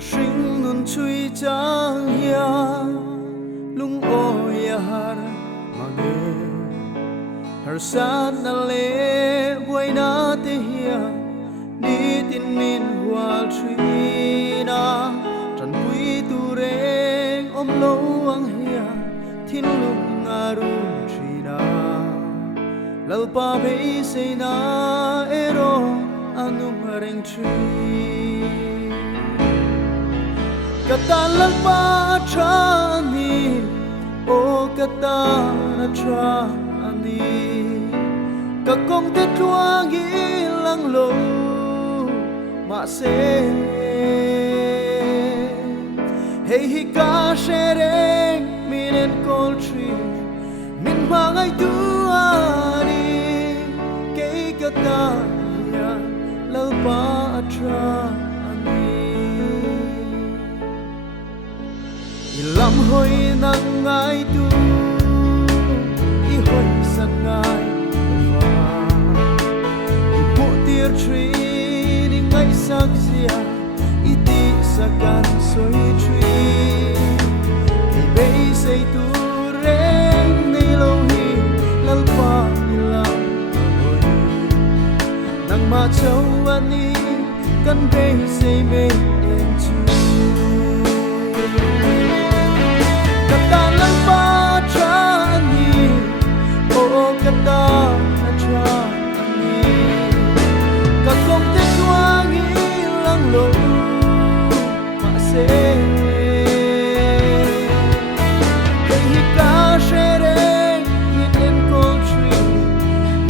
sinh nun chui chang ya lung o ya har mage har san na le boy na te hia ni tin min wal tree na tran pui tu reng om lo ang hia thin lung ngaru tree na lal pa be se na ero anu reng tree kata lalpa trani o kata na trani kakong te tuangi lang lo ma se hey hi ka shereng minen kol tree min mangai tu ani ke kata ya lalpa trani lam hoi nang ngai tu i hoi san ngai va i pu tir tree ni ngai sak sia i ti sakan soi tree i be sei tu reng nei lo hi lal pa i lam hoi nang ma chau ani kan be sei me en chu kata lalpa trani o kata na trani kakong te tuangi lang lo ma se hey ka shereng miten kol tree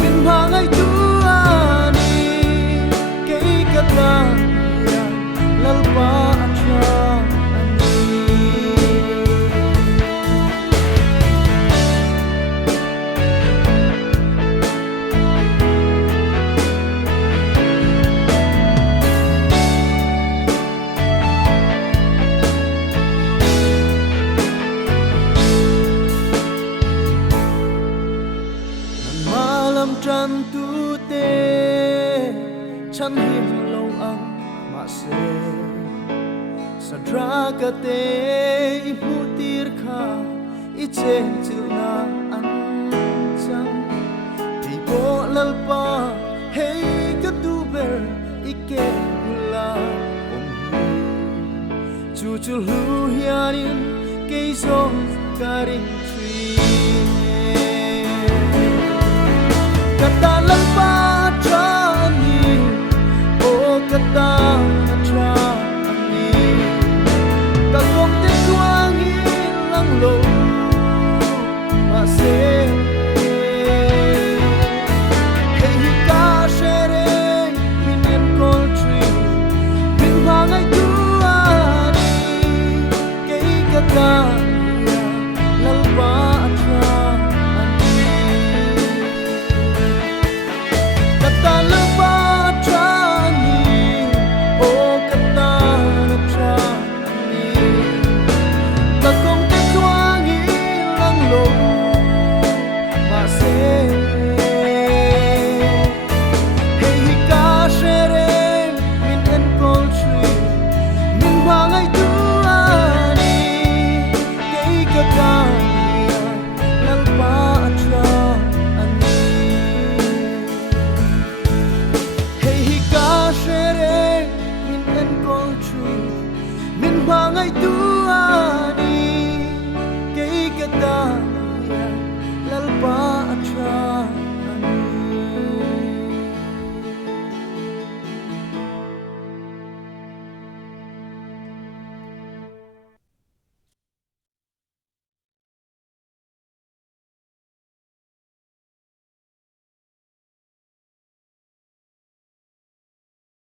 min hangai tu ani kay kata ya lalpa trăn tu te chan him lo ang ma se sadra ka te I pu tir kha I chen chil na an chang ti bo lal pa hey ka tu ber I ke la om chu chu lu hianin ke so ka ring